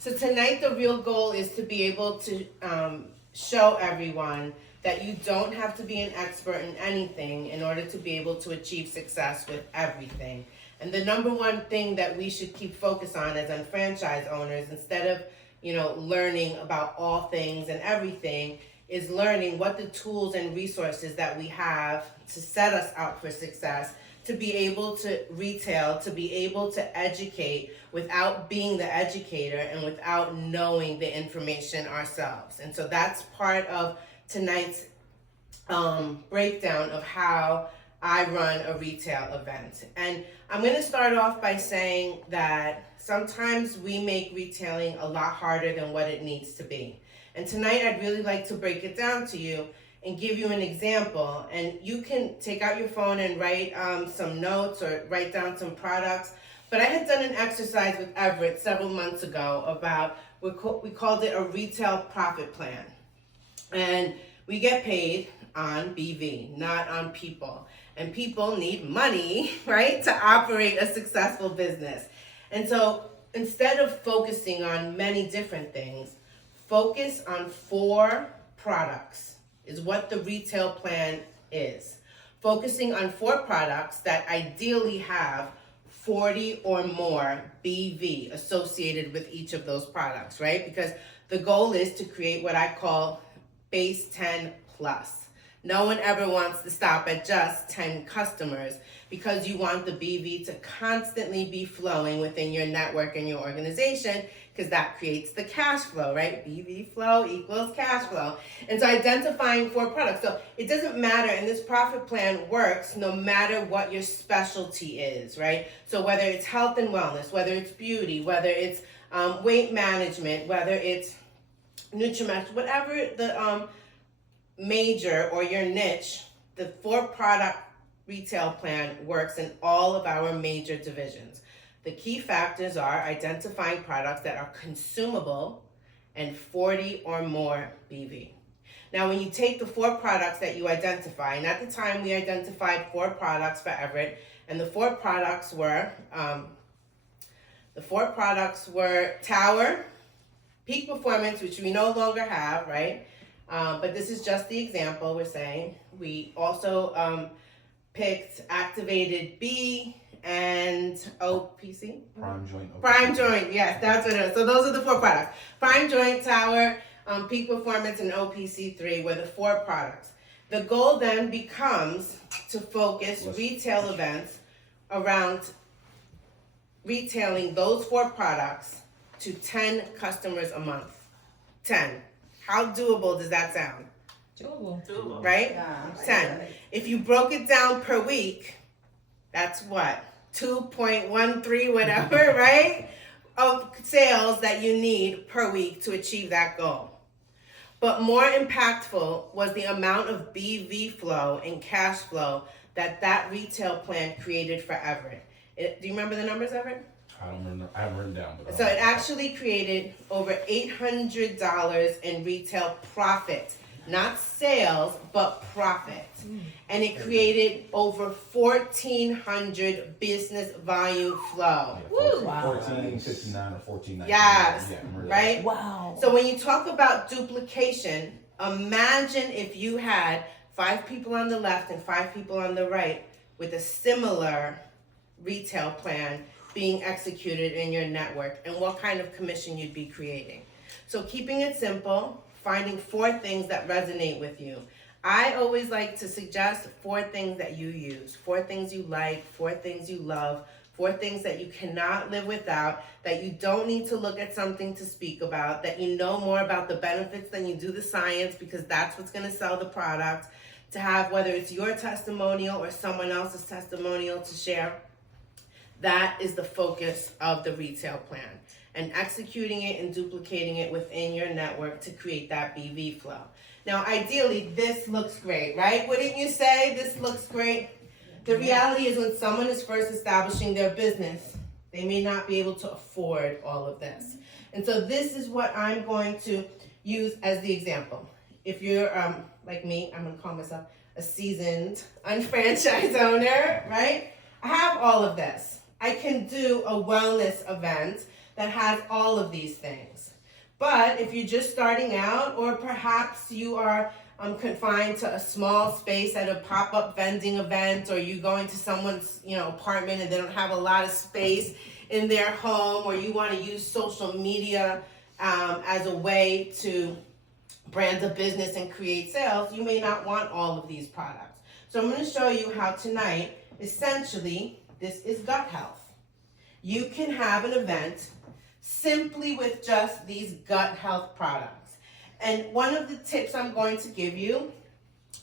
So tonight the real goal is to be able to show everyone that you don't have to be an expert in anything in order to be able to achieve success with everything. And the number one thing that we should keep focus on as unfranchised owners, instead of learning about all things and everything, is learning what the tools and resources that we have to set us up for success, to be able to retail, to be able to educate without being the educator and without knowing the information ourselves. And so that's part of tonight's breakdown of how I run a retail event. And I'm going to start off by saying that sometimes we make retailing a lot harder than what it needs to be. And tonight I'd really like to break it down to you and give you an example. And you can take out your phone and write some notes or write down some products. But I had done an exercise with Everett several months ago about, we called it a retail profit plan. And we get paid on BV, not on people. And people need money, right, to operate a successful business. And so instead of focusing on many different things, focus on 4 products is what the retail plan is. Focusing on 4 products that ideally have 40 or more BV associated with each of those products, right? Because the goal is to create what I call base 10 plus. No one ever wants to stop at just 10 customers because you want the BV to constantly be flowing within your network and your organization, because that creates the cash flow, right? BV flow equals cash flow. And so identifying 4 products. So it doesn't matter, and this profit plan works no matter what your specialty is, right? So whether it's health and wellness, whether it's beauty, whether it's weight management, whether it's Nutrimesh, whatever the major or your niche, the 4 product retail plan works in all of our major divisions. The key factors are identifying products that are consumable and 40 or more BV. Now, when you take the 4 products that you identify, and at the time we identified 4 products for Everett, and the 4 products were Tower, Peak Performance, which we no longer have, right? But this is just the example we're saying. We also picked Activated B and OPC? Prime Joint. Prime Joint, yes, that's what it is. So those are the 4 products. Prime Joint, Tower, Peak Performance, and OPC3 were the 4 products. The goal then becomes to focus retail events around retailing those 4 products to 10 customers a month. 10. How doable does that sound? Doable. Right? Yeah, 10. If you broke it down per week, that's what? 2.13 whatever, right? Of sales that you need per week to achieve that goal. But more impactful was the amount of BV flow and cash flow that retail plan created for Everett. Do you remember the numbers, Everett? I don't remember. I haven't written down. But So it actually created over $800 in retail profit, not sales, but profit. And it created over 1,400 business volume flow. Yeah, Wow. 1459 or 1490. Yes, Yeah, I remember that. right? Wow. So when you talk about duplication, imagine if you had 5 people on the left and 5 people on the right with a similar retail plan being executed in your network, and what kind of commission you'd be creating. So keeping it simple, finding 4 things that resonate with you. I always like to suggest 4 things that you use, 4 things you like, 4 things you love, 4 things that you cannot live without, that you don't need to look at something to speak about, that you know more about the benefits than you do the science, because that's what's going to sell the product. To have, whether it's your testimonial or someone else's testimonial to share. That is the focus of the retail plan, and executing it and duplicating it within your network to create that BV flow. Now, ideally, this looks great, right? Wouldn't you say this looks great? The reality is, when someone is first establishing their business, they may not be able to afford all of this. And so this is what I'm going to use as the example. If you're like me, I'm going to call myself a seasoned unfranchised owner, right? I have all of this. I can do a wellness event that has all of these things. But if you're just starting out, or perhaps you are confined to a small space at a pop-up vending event, or you going to someone's apartment and they don't have a lot of space in their home, or you want to use social media as a way to brand a business and create sales, you may not want all of these products. So I'm going to show you how tonight, essentially, this is gut health. You can have an event simply with just these gut health products. And one of the tips I'm going to give you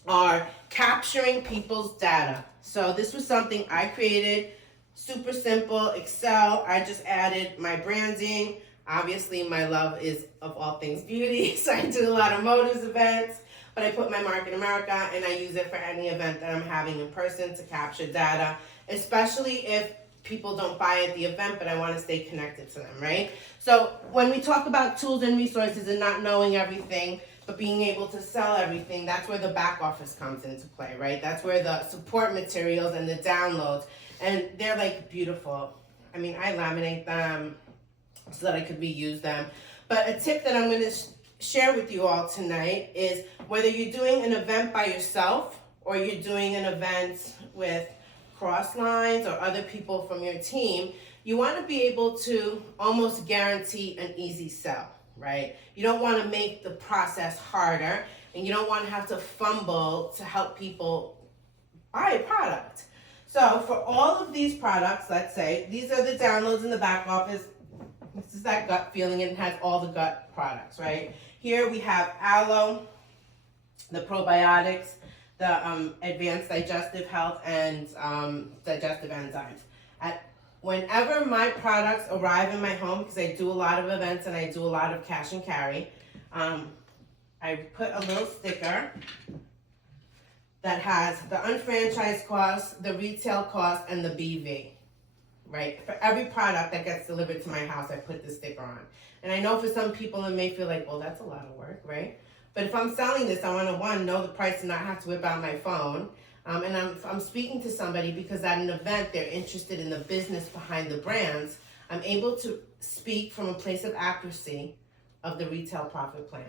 are capturing people's data. So this was something I created, super simple, Excel. I just added my branding. Obviously, my love is of all things beauty, so I do a lot of Motives events, but I put my Market America and I use it for any event that I'm having in person to capture data, especially if people don't buy at the event, but I want to stay connected to them, right? So when we talk about tools and resources and not knowing everything, but being able to sell everything, that's where the back office comes into play, right? That's where the support materials and the downloads, and they're like beautiful. I mean, I laminate them so that I could reuse them. But a tip that I'm going to share with you all tonight is whether you're doing an event by yourself or you're doing an event with cross lines or other people from your team, you want to be able to almost guarantee an easy sell, right? You don't want to make the process harder, and you don't want to have to fumble to help people buy a product. So for all of these products, let's say, these are the downloads in the back office. This is that gut feeling, and it has all the gut products, right? Here we have aloe, the probiotics, the advanced digestive health, and digestive enzymes. Whenever my products arrive in my home, because I do a lot of events and I do a lot of cash and carry, I put a little sticker that has the unfranchised cost, the retail cost, and the BV. Right? For every product that gets delivered to my house, I put this sticker on. And I know for some people it may feel like, well, that's a lot of work, right? But if I'm selling this, I want to, one, know the price and not have to whip out my phone. And I'm speaking to somebody because at an event, they're interested in the business behind the brands. I'm able to speak from a place of accuracy of the retail profit plan,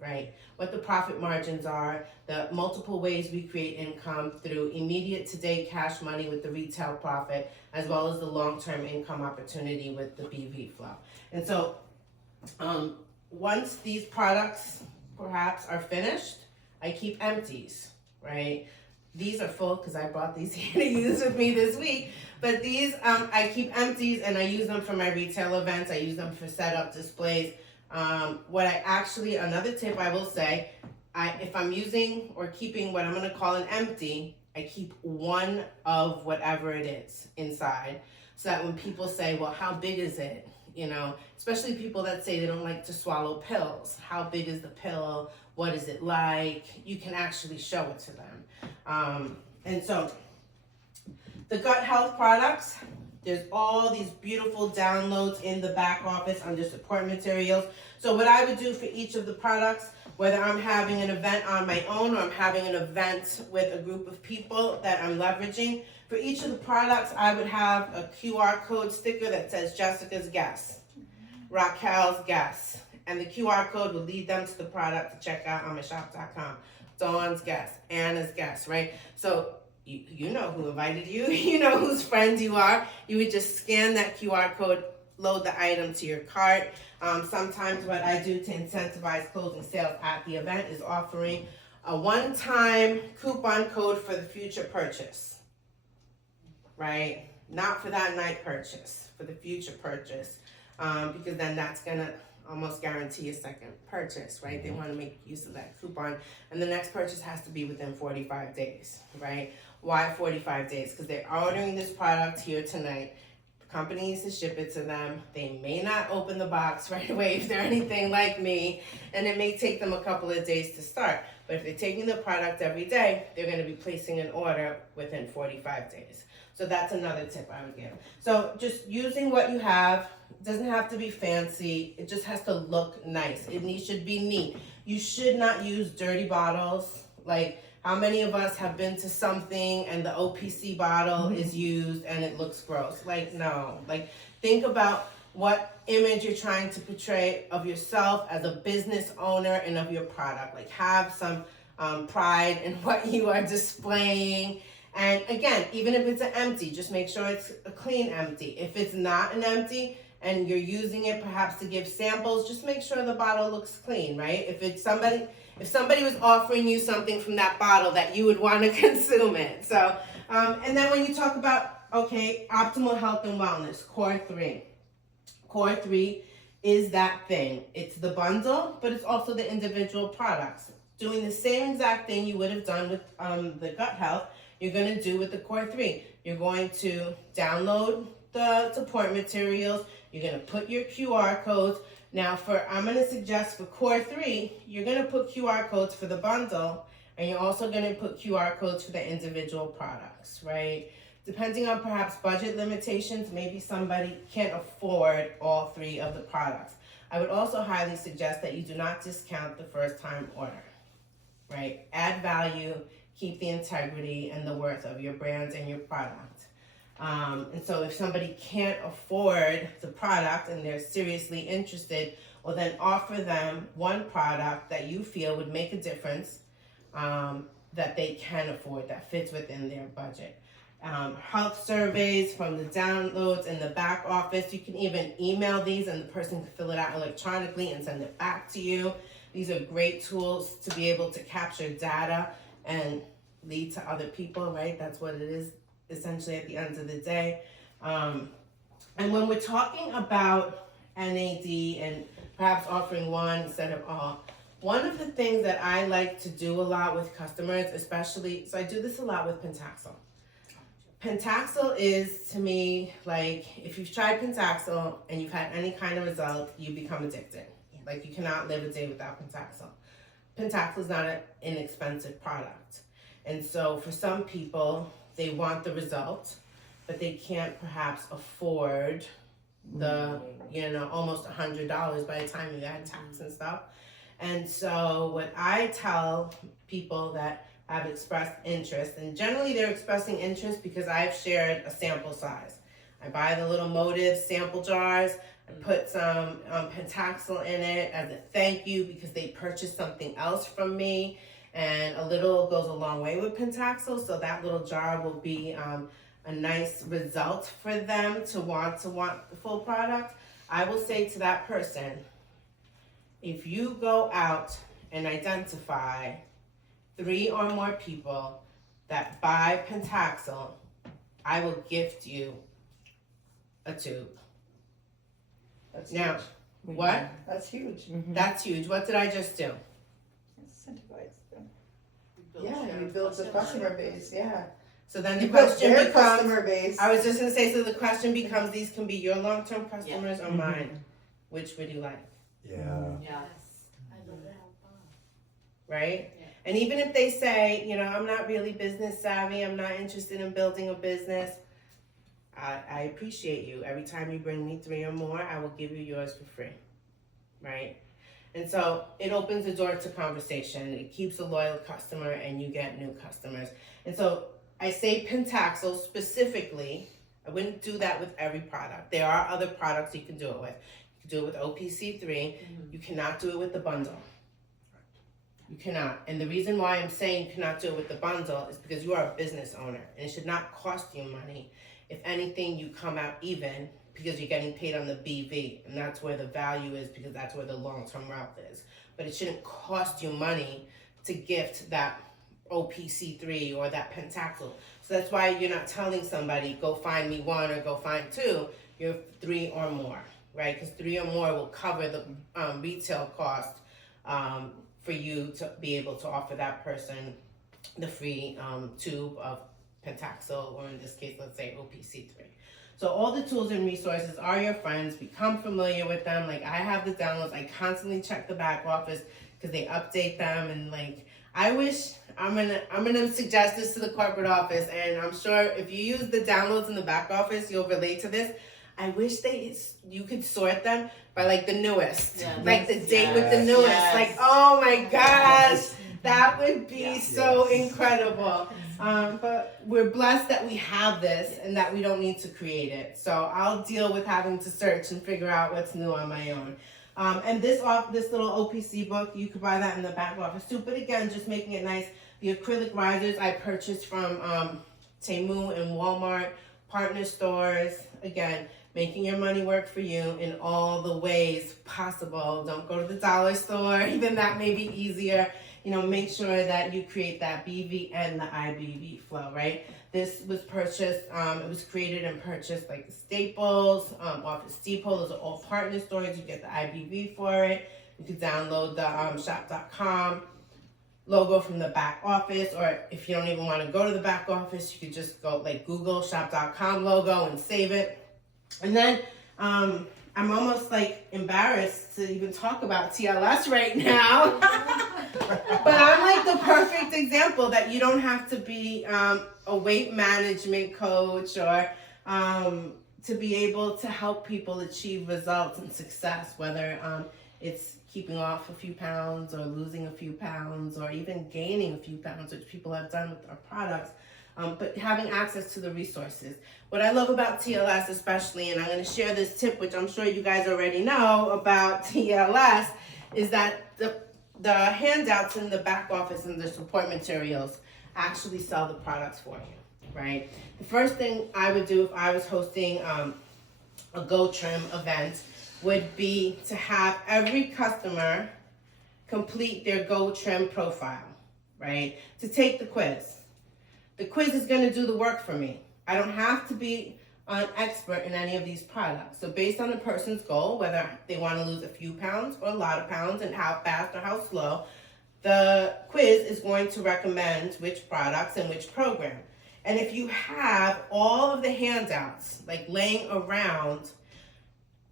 right? What the profit margins are, the multiple ways we create income through immediate today cash money with the retail profit, as well as the long-term income opportunity with the BV flow. And so once these products perhaps are finished, I keep empties, right? These are full because I brought these here to use with me this week. But these, I keep empties and I use them for my retail events. I use them for setup displays. Another tip I will say, if I'm using or keeping what I'm going to call an empty, I keep one of whatever it is inside, so that when people say, well, how big is it? Especially people that say they don't like to swallow pills. How big is the pill? What is it like? You can actually show it to them. And so the gut health products, there's all these beautiful downloads in the back office under support materials. So what I would do for each of the products, whether I'm having an event on my own or I'm having an event with a group of people that I'm leveraging, for each of the products, I would have a QR code sticker that says Jessica's guess, Raquel's guess, and the QR code will lead them to the product to check out on my shop.com. Dawn's guess, Anna's guess, right? So you know who invited you, you know whose friend you are. You would just scan that QR code, load the item to your cart. Sometimes what I do to incentivize closing sales at the event is offering a one-time coupon code for the future purchase, right? Not for that night purchase, for the future purchase, because then that's gonna almost guarantee a second purchase, right? They want to make use of that coupon, and the next purchase has to be within 45 days, right? Why 45 days? Because they're ordering this product here tonight. The company needs to ship it to them. They may not open the box right away if they're anything like me, and it may take them a couple of days to start. But if they're taking the product every day, they're going to be placing an order within 45 days. So that's another tip I would give. So just using what you have. It doesn't have to be fancy. It just has to look nice. It should be neat. You should not use dirty bottles. Like, how many of us have been to something and the OPC bottle is used and it looks gross? Like, no. Like, think about what image you're trying to portray of yourself as a business owner and of your product. Like have some pride in what you are displaying. And again, even if it's an empty, just make sure it's a clean empty. If it's not an empty and you're using it perhaps to give samples, just make sure the bottle looks clean, right? If somebody was offering you something from that bottle, that you would want to consume it. So, and then when you talk about, okay, optimal health and wellness, core 3. Core 3 is that thing. It's the bundle, but it's also the individual products. Doing the same exact thing you would have done with the gut health, you're going to do with the core 3. You're going to download the support materials. You're going to put your QR codes. Now, I'm going to suggest for core 3, you're going to put QR codes for the bundle, and you're also going to put QR codes for the individual products, right? Depending on perhaps budget limitations, maybe somebody can't afford all 3 of the products. I would also highly suggest that you do not discount the first time order, right? Add value, keep the integrity and the worth of your brands and your product. And so if somebody can't afford the product and they're seriously interested, well then offer them one product that you feel would make a difference, that they can afford, that fits within their budget. Health surveys from the downloads in the back office. You can even email these and the person can fill it out electronically and send it back to you. These are great tools to be able to capture data and lead to other people, right? That's what it is essentially at the end of the day. And when we're talking about NAD and perhaps offering one instead of all, one of the things that I like to do a lot with customers, especially, so I do this a lot with Pentaxel. Pentaxel is, to me, like, if you've tried Pentaxel and you've had any kind of result, you become addicted. Like, you cannot live a day without Pentaxel. Pentaxel is not an inexpensive product. And so for some people, they want the result, but they can't perhaps afford the, almost $100 by the time you add tax and stuff. And so what I tell people that have expressed interest, and generally they're expressing interest because I've shared a sample size. I buy the little Motive sample jars, I put some Pentaxel in it as a thank you because they purchased something else from me, and a little goes a long way with Pentaxel, so that little jar will be a nice result for them to want the full product. I will say to that person, if you go out and identify 3 or more people that buy Pentaxel, I will gift you a tube. That's now, huge. What? That's huge. Mm-hmm. That's huge. What did I just do? Incentivize them. You build the customer base. Yeah. So then the You build question their becomes, customer base. I was just going to say, so the question becomes, these can be your long-term customers or mine. Which would you like? Yeah. Yes. I love that. Right? Yeah. And even if they say, I'm not really business savvy, I'm not interested in building a business, I appreciate you. Every time you bring me 3 or more, I will give you yours for free. Right? And so it opens the door to conversation. It keeps a loyal customer and you get new customers. And so I say Pentaxel specifically. I wouldn't do that with every product. There are other products you can do it with. You can do it with OPC3. You cannot do it with the bundle. You cannot. And the reason why I'm saying you cannot do it with the bundle is because you are a business owner and it should not cost you money. If anything, you come out even because you're getting paid on the BV, and that's where the value is because that's where the long-term wealth is. But it shouldn't cost you money to gift that OPC3 or that Pentaxel. So that's why you're not telling somebody, go find me 1 or go find 2. You're 3 or more, right? Because 3 or more will cover the retail cost for you to be able to offer that person the free tube of Pentaxel, or in this case, let's say OPC3. So all the tools and resources are your friends. Become familiar with them. Like, I have the downloads. I constantly check the back office because they update them. And like, I wish, I'm gonna suggest this to the corporate office, and I'm sure if you use the downloads in the back office, you'll relate to this. I wish you could sort them by like the newest, like the date with the newest. Like, oh my gosh, that would be so incredible. But we're blessed that we have this and that we don't need to create it. So I'll deal with having to search and figure out what's new on my own. And this little OPC book, you could buy that in the back office too. But again, just making it nice. The acrylic risers I purchased from Temu and Walmart, partner stores. Again, making your money work for you in all the ways possible. Don't go to the dollar store, even that may be easier. Make sure that you create that BV and the IBV flow, right? This was purchased, it was created and purchased like Staples, Office Depot. Those are all partner stores. You get the IBV for it. You can download the shop.com logo from the back office, or if you don't even want to go to the back office, you could just go like Google shop.com logo and save it. And then I'm almost like embarrassed to even talk about TLS right now. But I'm like the perfect example that you don't have to be a weight management coach or to be able to help people achieve results and success, whether it's keeping off a few pounds or losing a few pounds or even gaining a few pounds, which people have done with our products. But having access to the resources. What I love about TLS especially, and I'm going to share this tip, which I'm sure you guys already know about TLS, is that the handouts in the back office and the support materials actually sell the products for you, right? The first thing I would do if I was hosting a Go Trim event would be to have every customer complete their Go Trim profile, right? To take the quiz. The quiz is going to do the work for me. I don't have to be an expert in any of these products. So based on the person's goal, whether they want to lose a few pounds or a lot of pounds and how fast or how slow, the quiz is going to recommend which products and which program. And if you have all of the handouts like laying around,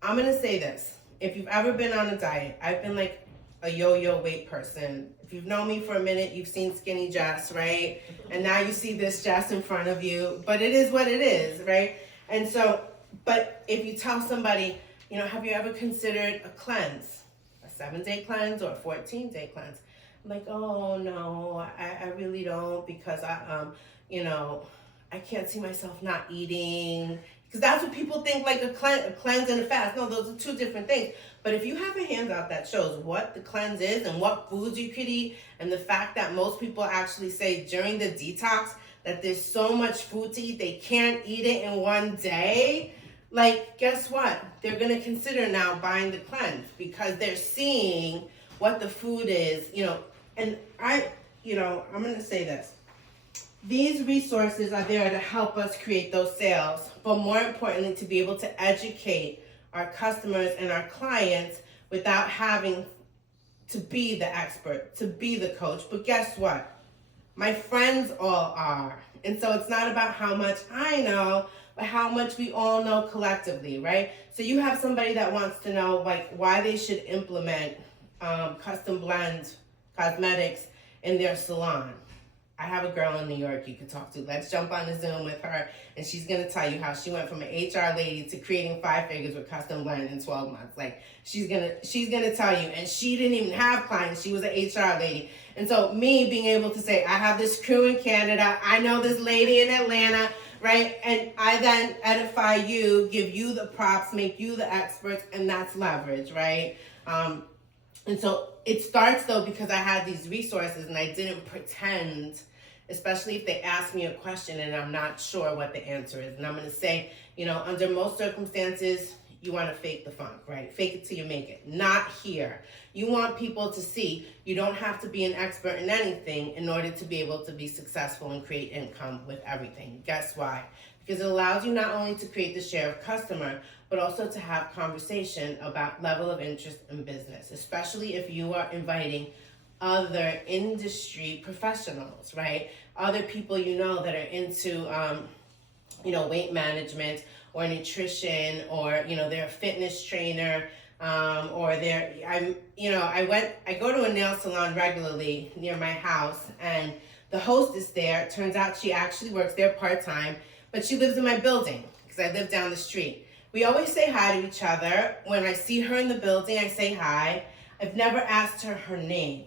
I'm going to say this. If you've ever been on a diet, I've been like a yo-yo weight person. If you've known me for a minute, you've seen Skinny Jess, right? And now you see this Jess in front of you, but it is what it is, right? And so, but if you tell somebody, have you ever considered a cleanse, a 7-day cleanse or a 14-day cleanse? I'm like, oh no, I really don't, because I can't see myself not eating. Because that's what people think, like a cleanse and a fast. No, those are two different things. But if you have a handout that shows what the cleanse is and what foods you could eat, and the fact that most people actually say during the detox that there's so much food to eat, they can't eat it in one day, like, guess what? They're going to consider now buying the cleanse because they're seeing what the food is, And I'm going to say this. These resources are there to help us create those sales, but more importantly, to be able to educate our customers and our clients without having to be the expert, to be the coach. But guess what? My friends all are. And so it's not about how much I know, but how much we all know collectively, right? So you have somebody that wants to know like why they should implement custom blend cosmetics in their salon. I have a girl in New York you can talk to. Let's jump on a Zoom with her, and she's going to tell you how she went from an HR lady to creating 5 figures with custom blend in 12 months. Like, she's going to tell you, and she didn't even have clients. She was an HR lady. And so me being able to say, I have this crew in Canada, I know this lady in Atlanta, right? And I then edify you, give you the props, make you the experts, and that's leverage, right? And so it starts though because I had these resources and I didn't pretend, especially if they ask me a question and I'm not sure what the answer is. And I'm going to say, under most circumstances, you want to fake the funk, right? Fake it till you make it. Not here. You want people to see you don't have to be an expert in anything in order to be able to be successful and create income with everything. Guess why? Because it allows you not only to create the share of customer, but also to have conversation about level of interest in business, especially if you are inviting other industry professionals, right? Other people that are into, weight management or nutrition, or, they're a fitness trainer, or I go to a nail salon regularly near my house, and the hostess there, turns out she actually works there part-time, but she lives in my building because I live down the street. We always say hi to each other. When I see her in the building, I say hi. I've never asked her name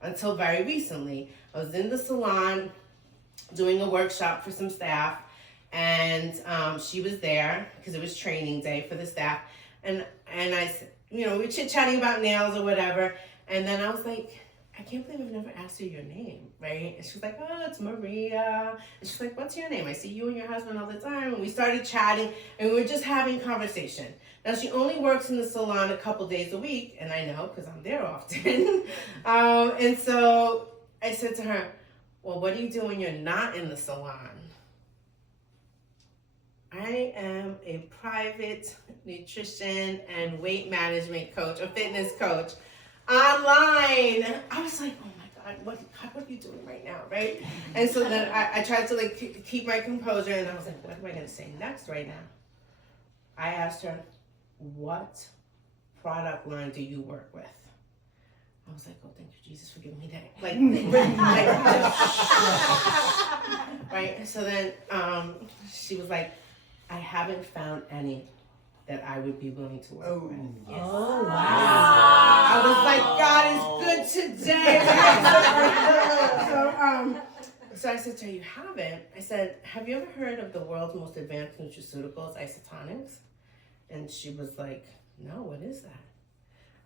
until very recently. I was in the salon doing a workshop for some staff, and she was there because it was training day for the staff, and I, we were chit-chatting about nails or whatever, and then I was like, I can't believe I've never asked you your name, right? And she was like, oh, it's Maria. And she's like, what's your name? I see you and your husband all the time. And we started chatting, and we were just having conversation. Now, she only works in the salon a couple days a week, and I know because I'm there often. And so I said to her, well, what do you do when you're not in the salon? I am a private nutrition and weight management coach, a fitness coach, online. I was like, oh my God, what are you doing right now, right? And so then I tried to keep my composure, and I was like, what am I going to say next right now? I asked her, what product line do you work with? I was like, oh, thank you, Jesus, forgive me that. Right? So then she was like, I haven't found any that I would be willing to work with. Yes. Oh, wow. I was like, God is good today. So I said to her, you haven't? I said, have you ever heard of the world's most advanced nutraceuticals, isotonics? And she was like, no, what is that?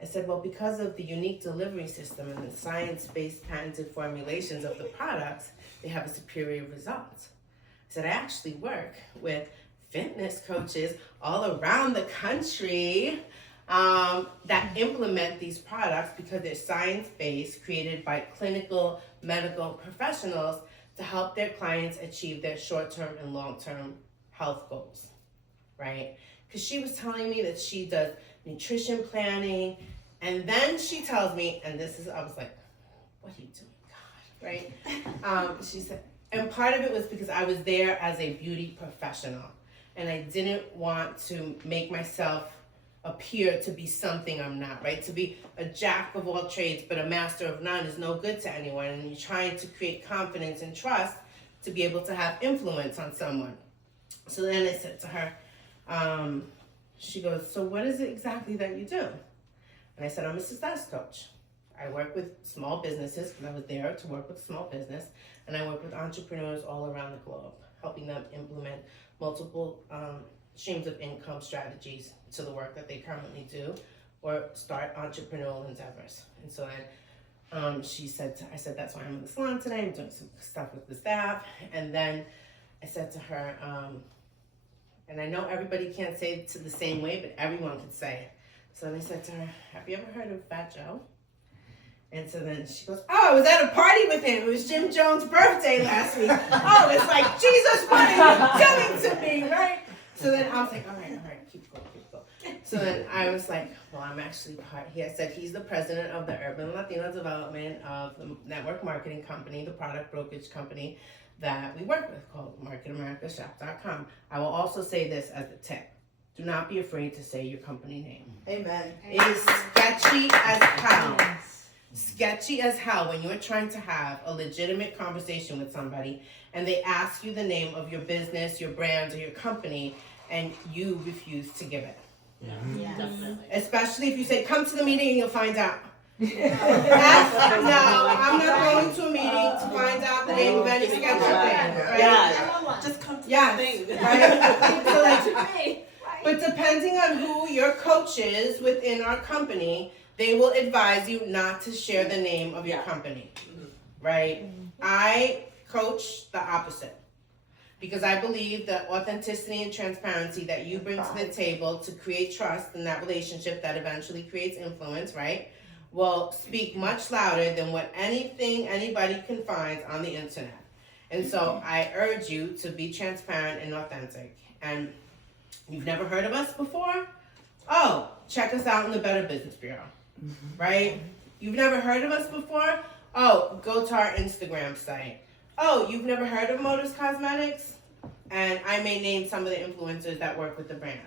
I said, well, because of the unique delivery system and the science-based patented formulations of the products, they have a superior result. I said, I actually work with fitness coaches all around the country that implement these products because they're science-based, created by clinical medical professionals to help their clients achieve their short-term and long-term health goals, right? Because she was telling me that she does nutrition planning, and then she tells me, and I was like, what are you doing, God, right? She said, and part of it was because I was there as a beauty professional, and I didn't want to make myself appear to be something I'm not, right? To be a jack of all trades, but a master of none is no good to anyone, and you're trying to create confidence and trust to be able to have influence on someone. So then I said to her, she goes, so what is it exactly that you do? And I said, I'm a success coach. I work with small businesses, because I was there to work with small business, and I work with entrepreneurs all around the globe, helping them implement multiple streams of income strategies to the work that they currently do, or start entrepreneurial endeavors. And so I said, that's why I'm in the salon today. I'm doing some stuff with the staff. And then I said to her, and I know everybody can't say it the same way, but everyone can say it. So then I said to her, have you ever heard of Fat Joe? And so then she goes, oh, I was at a party with him. It was Jim Jones' birthday last week. Oh, it's like, Jesus, what are you doing to me, right? So then I was like, all right, keep going. So then I was like, well, I'm actually he said he's the president of the Urban Latino Development of the network marketing company, the product brokerage company that we work with, called Market America Shop.com. I will also say this as a tip. Do not be afraid to say your company name. Amen. It is sketchy as hell. Sketchy as hell when you're trying to have a legitimate conversation with somebody and they ask you the name of your business, your brand, or your company, and you refuse to give it. Yeah, definitely. Especially if you say, come to the meeting and you'll find out. No, I'm not going to a meeting to find out the name of any sketchy thing. Right? Yeah. Just come to the thing. Right? But depending on who your coach is within our company, they will advise you not to share the name of your company, right? I coach the opposite because I believe that authenticity and transparency that you bring to the table to create trust in that relationship that eventually creates influence, right, will speak much louder than what anybody can find on the internet. And so I urge you to be transparent and authentic. And you've never heard of us before? Oh, check us out in the Better Business Bureau. Right? You've never heard of us before? Oh, go to our Instagram site. Oh, you've never heard of Motors Cosmetics? And I may name some of the influencers that work with the brand.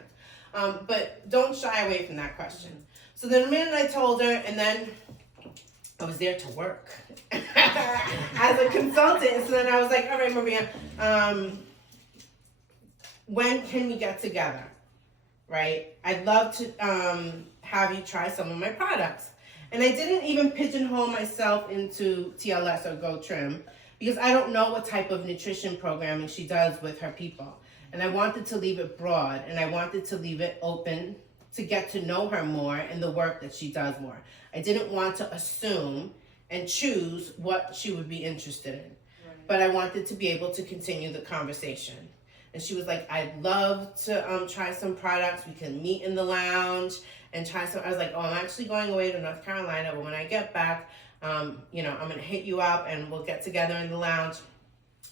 But don't shy away from that question. So then the minute I told her, and then I was there to work as a consultant. So then I was like, all right, Maria, when can we get together? Right? I'd love to have you try some of my products. And I didn't even pigeonhole myself into TLS or Go Trim because I don't know what type of nutrition programming she does with her people. And I wanted to leave it broad, and I wanted to leave it open to get to know her more and the work that she does more. I didn't want to assume and choose what she would be interested in. But I wanted to be able to continue the conversation. And she was like, I'd love to try some products. We can meet in the lounge and try some. I was like, oh, I'm actually going away to North Carolina, but when I get back, you know, I'm gonna hit you up and we'll get together in the lounge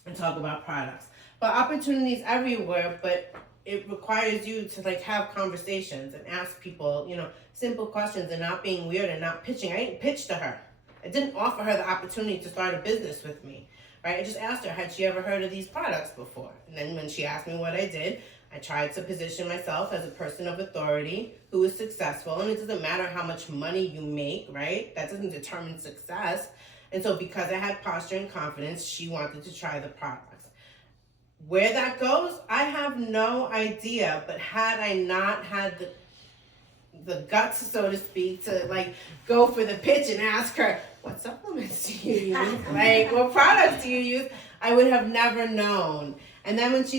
and talk about products. But opportunities everywhere, but it requires you to like have conversations and ask people, you know, simple questions and not being weird and not pitching. I didn't pitch to her. I didn't offer her the opportunity to start a business with me, right? I just asked her, had she ever heard of these products before? And then when she asked me what I did, I tried to position myself as a person of authority who is successful. And it doesn't matter how much money you make, right? That doesn't determine success. And so because I had posture and confidence, she wanted to try the products. Where that goes, I have no idea. But had I not had the guts, so to speak, to like go for the pitch and ask her, what supplements do you use? Like, what products do you use? I would have never known. And then when she